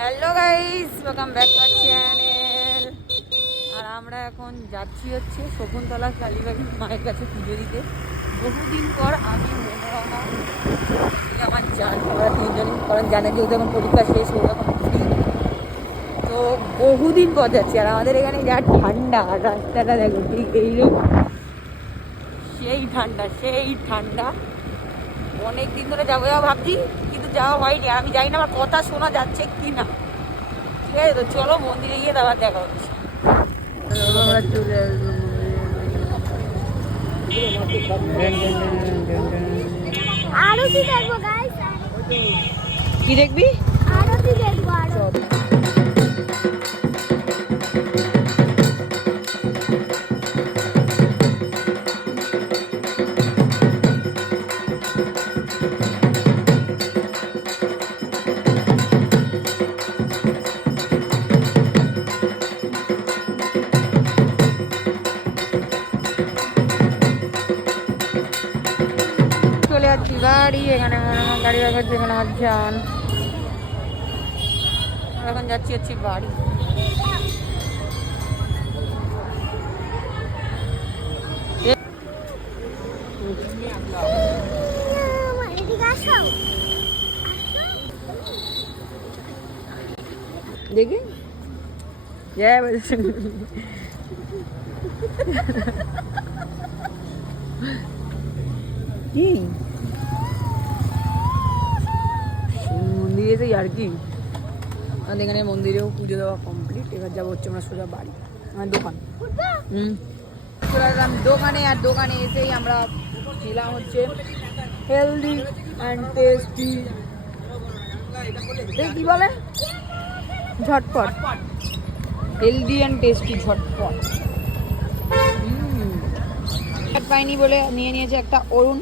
Hello guys, welcome back to channel. আর আমরা এখন যাচ্ছি হচ্ছে শকুন্তলা কালীবাড়ি মায়ের কাছে পুজো দিতে। বহুদিন পর আমি মনোরমা আমার জান, আমরা তিনজনই, কারণ জানে যেহেতু এখন পরীক্ষা শেষ হয়ে এখন ফ্রি, তো বহুদিন পর যাচ্ছি। আর আমাদের এখানে যা ঠান্ডা, রাস্তাটা দেখো ঠিক এইরকম, সেই ঠান্ডা সেই ঠান্ডা। অনেক দিন ধরে যাবো যাবো ভাবছি, কিন্তু যাওয়া হয়নি। আর আমি জানি না আমার কথা শোনা যাচ্ছে কি না। ঠিক আছে, তো চলো মন্দিরে গিয়ে আবার দেখা হচ্ছে। আরতি দেখবো গাইস, কি দেখবি? আরতি দেখবো আরতি। চলে যাচ্ছি গাড়ি, এখানে আমার গাড়ি রাখাচ্ছি, এখানে আমার যান। এখন যাচ্ছি হচ্ছে বাড়ি। এদিকে আসো। দেখি জয় বলছি কি মন্দিরে তো আর কি, আমাদের এখানে মন্দিরেও পুজো দেওয়া কমপ্লিট। এবার যাবো হচ্ছে আমরা সোজা বাড়ি, আমার দোকান। চলে আসলাম দোকানে, আর দোকানে এসেই আমরা ছিলাম হচ্ছে হেলদি অ্যান্ড টেস্টি, কি বলে ঝটপট, হেলদি অ্যান্ড টেস্টি ঝটপট। পাইনি বলে নিয়ে নিয়েছে একটা অরুণ,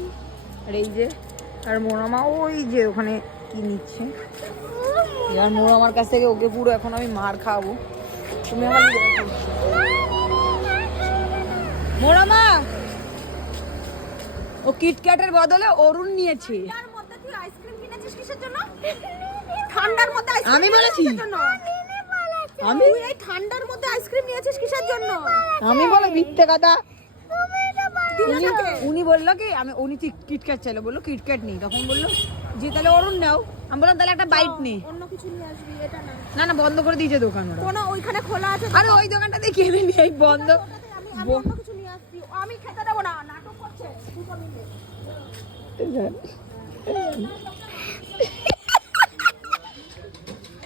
আর এই যে আর মোনামা ওই যে ওখানে কি নিচ্ছে। এবার মোনামার কাছ থেকে ওকে পুরো এখন আমি মার খাওয়াবো। তুমি আমার মোনামা, ও কিটক্যাটের বদলে অরুণ নিয়েছে। ঠান্ডার মধ্যে আমি বলেছি, আমি এই ঠান্ডার মধ্যে আইসক্রিম নিয়েছিস কিসের জন্য? আমি বলে মিথ্যে কথা। উনি বললো কি, উনি কিটক্যাট চাইলো, বললো কিটক্যাট নেই, তখন বললো যে তাহলে অরুণ নাও। আমি বললাম তাহলে একটা বাইট নেই। অন্য কিছু নিয়ে আসবি, এটা না। না না, বন্ধ করে দিয়েছে দোকান ওরা। কোন ওইখানে খোলা আছে? আরে ওই দোকানটাতে কিনে নিয়ে এই বন্ধ। আমি অন্য কিছু নিয়ে আসছি, আমি খেতে দেবো না, নাটক করছে।